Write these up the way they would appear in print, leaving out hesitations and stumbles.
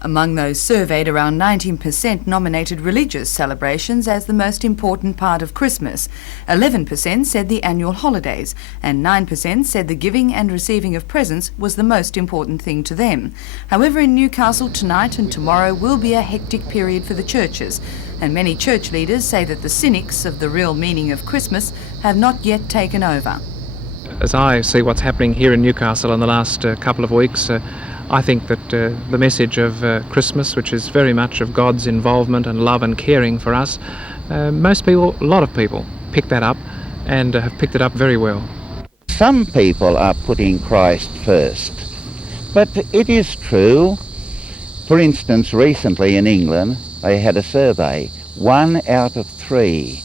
Among those surveyed, around 19% nominated religious celebrations as the most important part of Christmas. 11% said the annual holidays, and 9% said the giving and receiving of presents was the most important thing to them. However, in Newcastle, tonight and tomorrow will be a hectic period for the churches, and many church leaders say that the cynics of the real meaning of Christmas have not yet taken over. As I see what's happening here in Newcastle in the last couple of weeks, I think that the message of Christmas, which is very much of God's involvement and love and caring for us, most people, a lot of people, pick that up and have picked it up very well. Some people are putting Christ first, but it is true. For instance, recently in England, they had a survey. 1 out of 3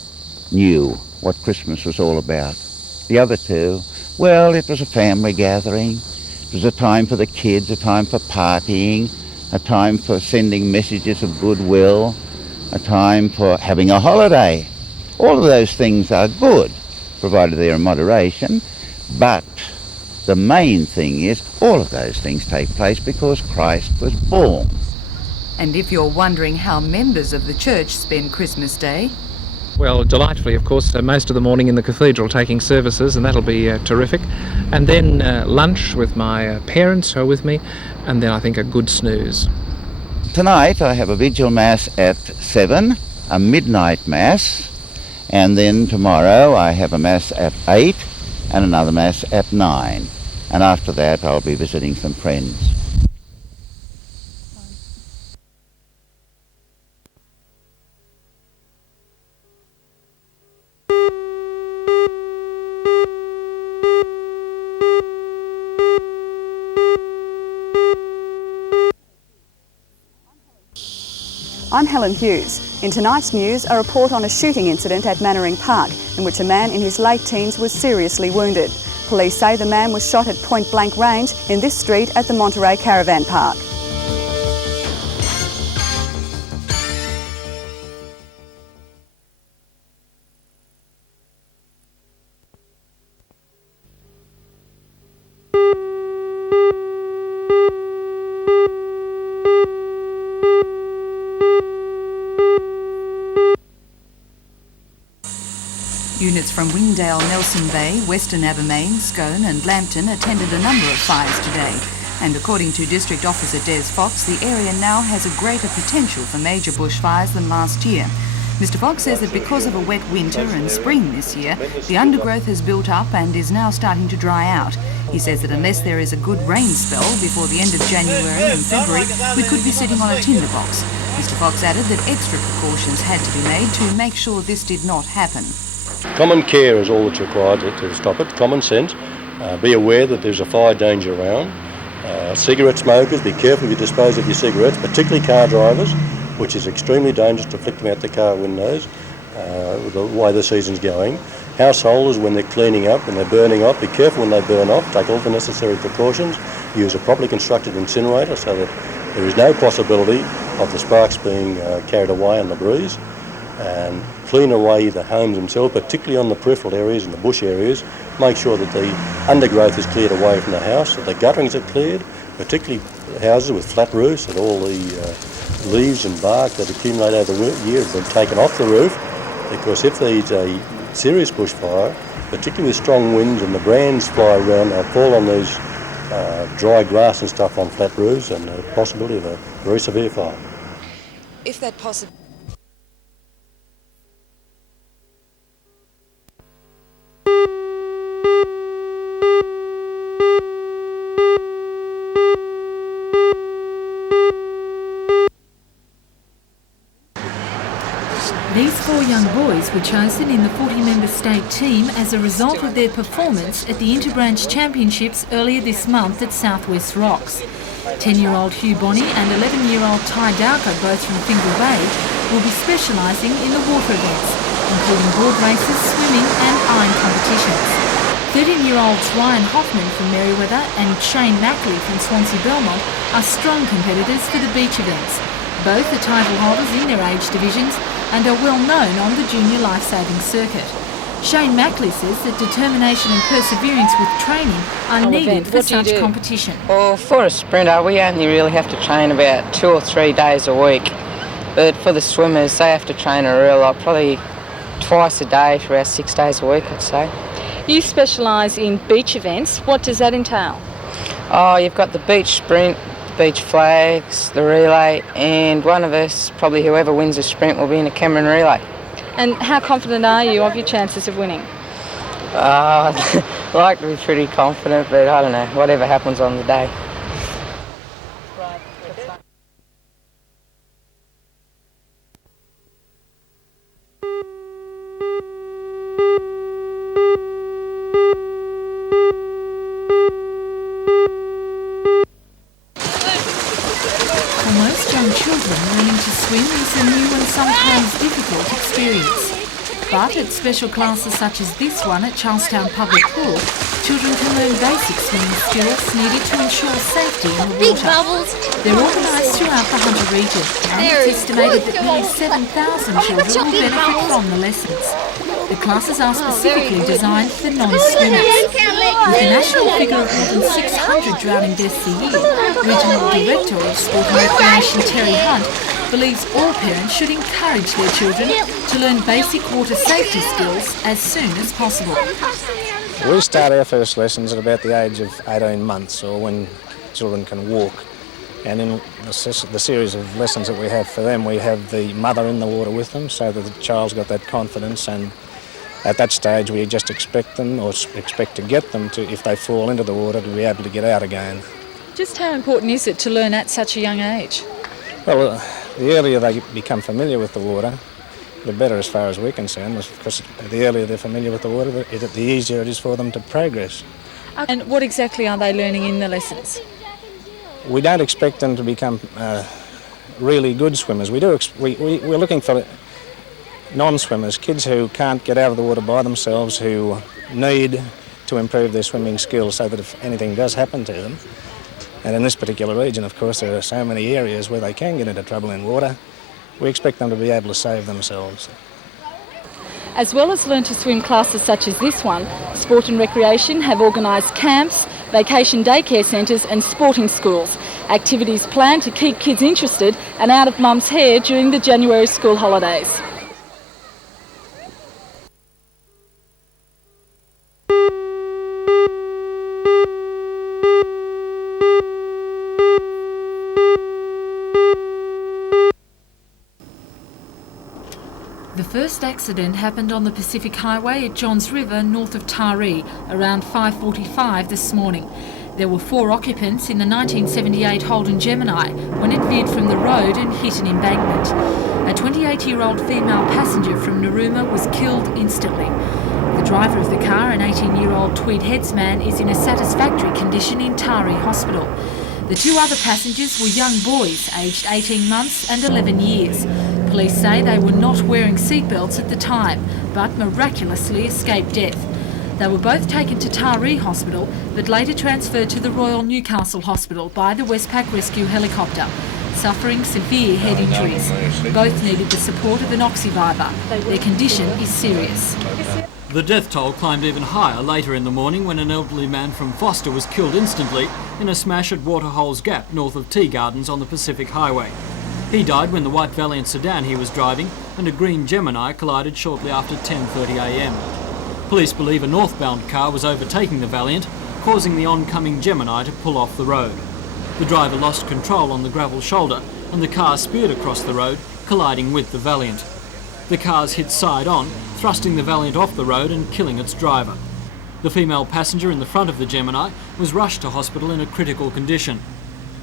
knew what Christmas was all about. The other 2, well, it was a family gathering. It was a time for the kids, a time for partying, a time for sending messages of goodwill, a time for having a holiday. All of those things are good, provided they're in moderation, but the main thing is all of those things take place because Christ was born. And if you're wondering how members of the church spend Christmas Day, well, delightfully, of course, most of the morning in the cathedral taking services, and that'll be terrific. And then lunch with my parents who are with me, and then I think a good snooze. Tonight I have a vigil mass at 7, a midnight mass, and then tomorrow I have a mass at 8 and another mass at 9. And after that I'll be visiting some friends. I'm Helen Hughes. In tonight's news, a report on a shooting incident at Mannering Park in which a man in his late teens was seriously wounded. Police say the man was shot at point blank range in this street at the Monterey Caravan Park. units from Wingdale, Nelson Bay, Western Abermain, Scone and Lambton attended a number of fires today. And according to District Officer Des Fox, the area now has a greater potential for major bushfires than last year. Mr Fox says that because of a wet winter and spring this year, the undergrowth has built up and is now starting to dry out. He says that unless there is a good rain spell before the end of January and February, we could be sitting on a tinderbox. Mr Fox added that extra precautions had to be made to make sure this did not happen. Common care is all that's required to stop it. Common sense. Be aware that there's a fire danger around. Cigarette smokers, be careful you dispose of your cigarettes, particularly car drivers, which is extremely dangerous to flick them out the car windows with the way the season's going. Householders, when they're cleaning up and they're burning off, be careful when they burn off, take all the necessary precautions, use a properly constructed incinerator so that there is no possibility of the sparks being carried away on the breeze, and clean away the homes themselves, particularly on the peripheral areas and the bush areas. Make sure that the undergrowth is cleared away from the house, that the gutterings are cleared, particularly houses with flat roofs, that all the leaves and bark that accumulate over the year have been taken off the roof, because if there's a serious bushfire, particularly with strong winds and the brands fly around, they'll fall on these dry grass and stuff on flat roofs, and the possibility of a very severe fire. If that possible. These 4 young boys were chosen in the 40-member state team as a result of their performance at the Interbranch Championships earlier this month at Southwest Rocks. 10-year-old Hugh Bonney and 11-year-old Ty Dowker, both from Fingal Bay, will be specialising in the water events, including board races, swimming and iron competitions. 13-year-olds Ryan Hoffman from Merewether and Shane Mackley from Swansea Belmont are strong competitors for the beach events. Both are title holders in their age divisions and are well known on the junior lifesaving circuit. Shane Mackley says that determination and perseverance with training are needed for such competition. Well, for a sprinter, we only really have to train about 2 or 3 days a week. But for the swimmers, they have to train a real lot, probably twice a day for about 6 days a week, I'd say. You specialise in beach events. What does that entail? Oh, you've got the beach sprint, beach flags, the relay, and one of us, probably whoever wins the sprint, will be in a Cameron relay. And how confident are you of your chances of winning? I'd like to be pretty confident, but I don't know, whatever happens on the day. For most young children, learning to swim is a new and sometimes difficult experience. But at special classes such as this one at Charlestown Public Pool, children can learn basic swimming skills needed to ensure safety in the water. They're organised throughout the Hunter region, and it's estimated that nearly 7,000 children will benefit from the lessons. The classes are specifically designed for non-swimmers. With a national figure of more than 600 drowning deaths a year, Regional Director of Sport and Recreation Terry Hunt believes all parents should encourage their children to learn basic water safety skills as soon as possible. We start our first lessons at about the age of 18 months, or when children can walk. And in the series of lessons that we have for them, we have the mother in the water with them so that the child's got that confidence, and at that stage we just expect them, or expect to get them to, if they fall into the water, to be able to get out again. Just how important is it to learn at such a young age? Well, the earlier they become familiar with the water, the better as far as we're concerned, because the earlier they're familiar with the water, the easier it is for them to progress. And what exactly are they learning in the lessons? We don't expect them to become really good swimmers. We're looking for non-swimmers, kids who can't get out of the water by themselves, who need to improve their swimming skills so that if anything does happen to them, and in this particular region, of course, there are so many areas where they can get into trouble in water, we expect them to be able to save themselves. As well as learn to swim classes such as this one, Sport and Recreation have organised camps, vacation daycare centres and sporting schools. Activities planned to keep kids interested and out of mum's hair during the January school holidays. The first accident happened on the Pacific Highway at Johns River, north of Taree, around 5:45 this morning. There were 4 occupants in the 1978 Holden Gemini when it veered from the road and hit an embankment. A 28-year-old female passenger from Narooma was killed instantly. The driver of the car, an 18-year-old Tweed Heads man, is in a satisfactory condition in Taree Hospital. The 2 other passengers were young boys, aged 18 months and 11 years. Police say they were not wearing seatbelts at the time, but miraculously escaped death. They were both taken to Taree Hospital, but later transferred to the Royal Newcastle Hospital by the Westpac Rescue helicopter, suffering severe head injuries. Both needed the support of an oxyviper. Their condition is serious. The death toll climbed even higher later in the morning when an elderly man from Foster was killed instantly in a smash at Waterholes Gap north of Tea Gardens on the Pacific Highway. He died when the white Valiant sedan he was driving and a green Gemini collided shortly after 10:30 a.m. Police believe a northbound car was overtaking the Valiant, causing the oncoming Gemini to pull off the road. The driver lost control on the gravel shoulder and the car speared across the road, colliding with the Valiant. The cars hit side-on, thrusting the Valiant off the road and killing its driver. The female passenger in the front of the Gemini was rushed to hospital in a critical condition.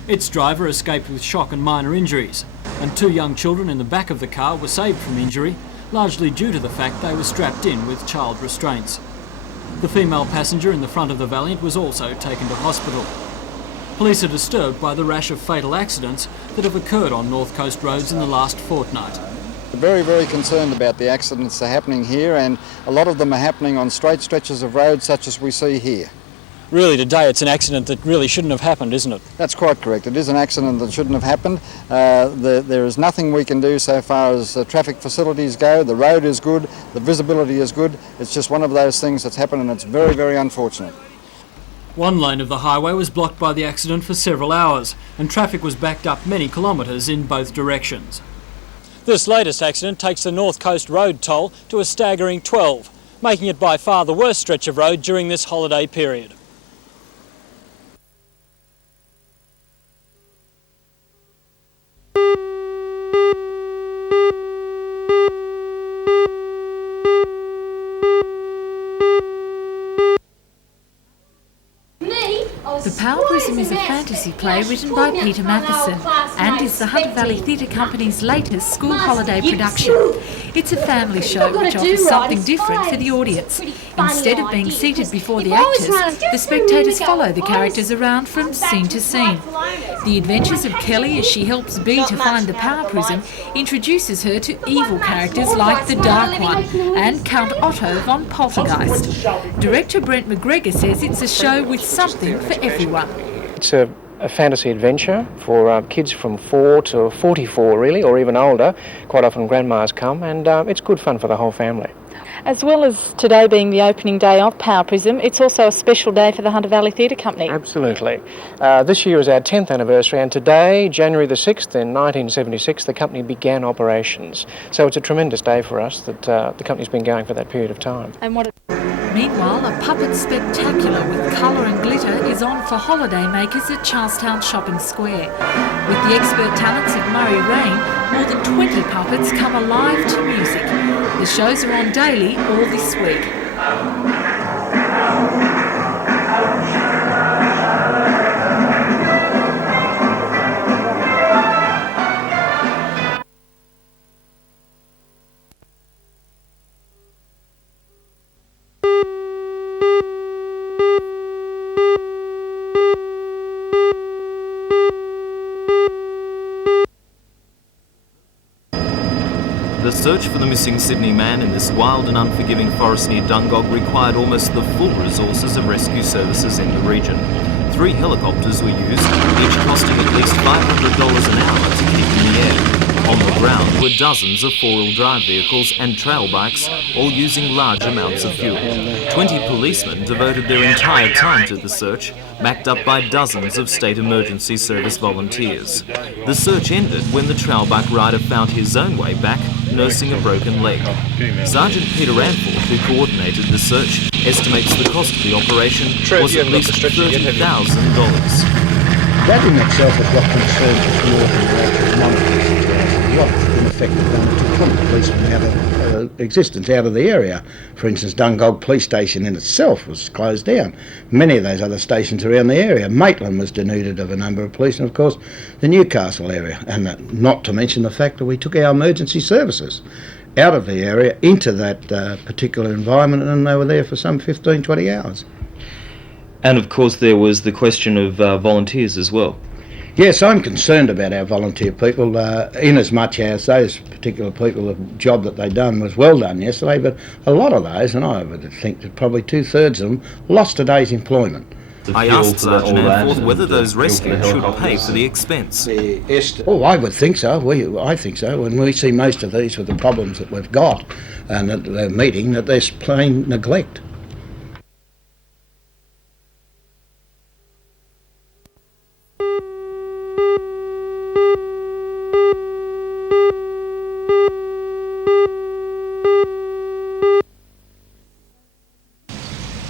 Its driver escaped with shock and minor injuries, and 2 young children in the back of the car were saved from injury, largely due to the fact they were strapped in with child restraints. The female passenger in the front of the Valiant was also taken to hospital. Police are disturbed by the rash of fatal accidents that have occurred on North Coast roads in the last fortnight. We're very, very concerned about the accidents that are happening here, and a lot of them are happening on straight stretches of road such as we see here. really today it's an accident that really shouldn't have happened, isn't it? That's quite correct. It is an accident that shouldn't have happened. There is nothing we can do so far as traffic facilities go. The road is good, the visibility is good. It's just one of those things that's happened, and it's very, very unfortunate. One lane of the highway was blocked by the accident for several hours, and traffic was backed up many kilometres in both directions. This latest accident takes the North Coast Road toll to a staggering 12, making it by far the worst stretch of road during this holiday period. The Power Prism is a fantasy play written by Peter Matheson and is the Hunter Valley Theatre Company's latest school holiday production. It's a family show which offers something different for the audience. Instead of being seated before the actors, the spectators follow the characters around from scene to scene. The adventures of Kelly as she helps Bee to find the Power Prism introduces her to evil characters like the Dark One and Count Otto von Poltergeist. Director Brent McGregor says it's a show with something for everyone. It's a fantasy adventure for kids from 4 to 44 really, or even older. Quite often grandmas come, and it's good fun for the whole family. As well as today being the opening day of Power Prism, it's also a special day for the Hunter Valley Theatre Company. Absolutely. This year is our 10th anniversary, and today, January the 6th in 1976, the company began operations. So it's a tremendous day for us that the company's been going for that period of time. And what? Meanwhile, a puppet spectacular with colour and glitter is on for holidaymakers at Charlestown Shopping Square. With the expert talents of Murray Rain, more than 20 puppets come alive to music. The shows are on daily all this week. The search for the missing Sydney man in this wild and unforgiving forest near Dungog required almost the full resources of rescue services in the region. 3 helicopters were used, each costing at least $500 an hour to keep in the air. On the ground were dozens of 4-wheel drive vehicles and trail bikes, all using large amounts of fuel. 20 policemen devoted their entire time to the search, backed up by dozens of State Emergency Service volunteers. The search ended when the trail bike rider found his own way back, nursing a broken leg. Sergeant Peter Anford, who coordinated the search, estimates the cost of the operation was at least $30,000. That in itself has got concerns with water and monitoring situations. A lot, in effect, have done to pull the policemen out of existence, out of the area. For instance, Dungog Police Station in itself was closed down. Many of those other stations around the area. Maitland was denuded of a number of police, and of course the Newcastle area. And not to mention the fact that we took our emergency services out of the area into that particular environment, and they were there for some 15-20 hours. And of course there was the question of volunteers as well. Yes, I'm concerned about our volunteer people, in as much as those particular people, the job that they done was well done yesterday, but a lot of those, and I would think that probably 2/3 of them, lost a day's employment. I asked Sergeant Anforth whether those rescued should pay for the expense. Oh, I would think so. I think so. When we see most of these with the problems that we've got and that they're meeting, that there's plain neglect.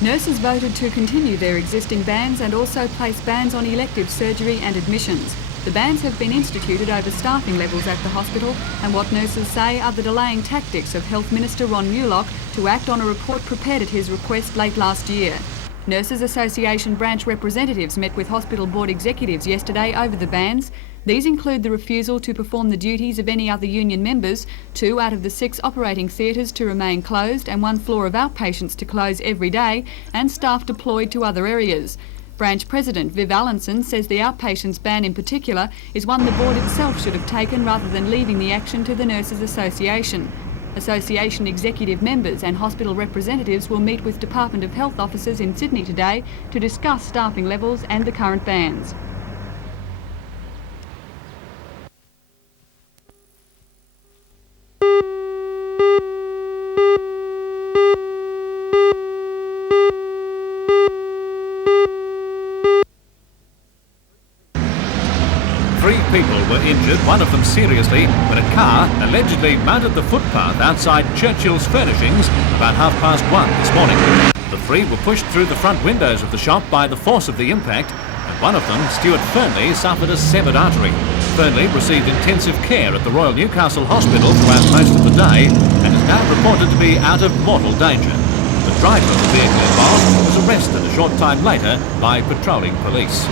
Nurses voted to continue their existing bans and also place bans on elective surgery and admissions. The bans have been instituted over staffing levels at the hospital, and what nurses say are the delaying tactics of Health Minister Ron Mulock to act on a report prepared at his request late last year. Nurses Association branch representatives met with hospital board executives yesterday over the bans. These include the refusal to perform the duties of any other union members, 2 out of the 6 operating theatres to remain closed and 1 floor of outpatients to close every day, and staff deployed to other areas. Branch President Viv Allinson says the outpatients ban in particular is one the board itself should have taken rather than leaving the action to the Nurses Association. Association executive members and hospital representatives will meet with Department of Health officers in Sydney today to discuss staffing levels and the current bans. Three people were injured, one of them seriously, when a car allegedly mounted the footpath outside Churchill's Furnishings about 1:30 this morning. The three were pushed through the front windows of the shop by the force of the impact, and one of them, Stuart Fernley, suffered a severed artery. Fernley received intensive care at the Royal Newcastle Hospital throughout most of the day and is now reported to be out of mortal danger. The driver of the vehicle involved was arrested a short time later by patrolling police.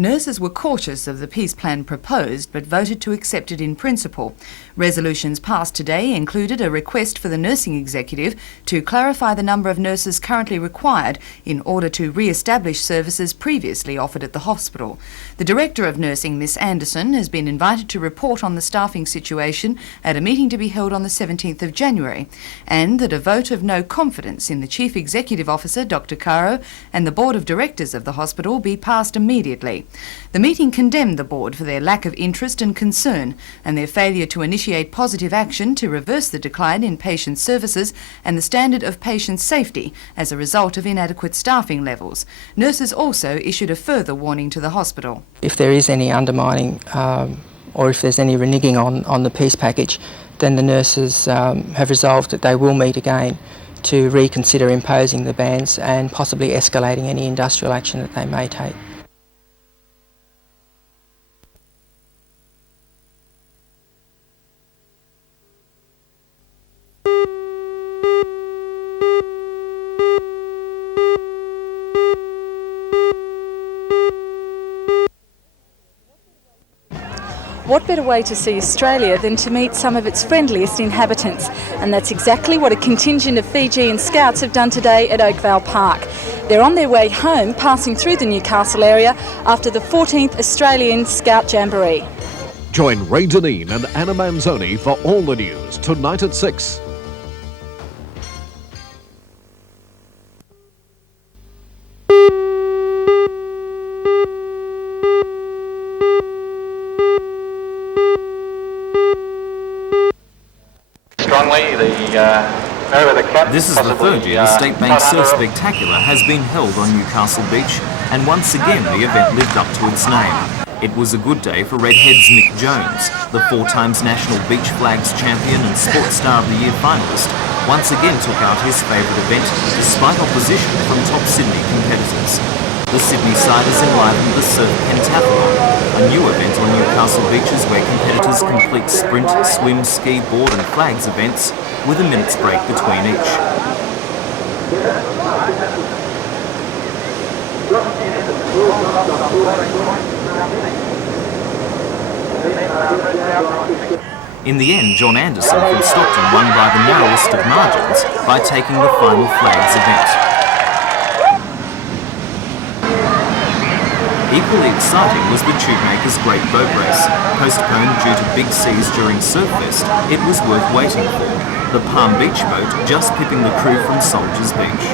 Nurses were cautious of the peace plan proposed but voted to accept it in principle. Resolutions passed today included a request for the nursing executive to clarify the number of nurses currently required in order to re-establish services previously offered at the hospital. The Director of Nursing, Miss Anderson, has been invited to report on the staffing situation at a meeting to be held on the 17th of January, and that a vote of no confidence in the Chief Executive Officer, Dr. Caro, and the Board of Directors of the hospital be passed immediately. The meeting condemned the board for their lack of interest and concern and their failure to initiate positive action to reverse the decline in patient services and the standard of patient safety as a result of inadequate staffing levels. Nurses also issued a further warning to the hospital. If there is any undermining or if there's any reneging on the peace package, then the nurses have resolved that they will meet again to reconsider imposing the bans and possibly escalating any industrial action that they may take. What better way to see Australia than to meet some of its friendliest inhabitants? And that's exactly what a contingent of Fijian Scouts have done today at Oakvale Park. They're on their way home, passing through the Newcastle area after the 14th Australian Scout Jamboree. Join Ray Deneen and Anna Manzoni for all the news tonight at 6. This is the third year the State Bank Surf Spectacular has been held on Newcastle Beach, and once again the event lived up to its name. It was a good day for Redhead's Mick Jones, the 4 times National Beach Flags champion and Sports Star of the Year finalist, once again took out his favourite event despite opposition from top Sydney competitors. The Sydney Siders enlivened the Surf Pentathlon, a new event on Newcastle beaches where competitors complete sprint, swim, ski, board and flags events with a minute's break between each. In the end, John Anderson from Stockton won by the narrowest of margins by taking the final flags event. Equally exciting was the Tubemakers Great Boat Race. Postponed due to big seas during Surffest, it was worth waiting for. The Palm Beach boat just pipping the crew from Soldiers Beach.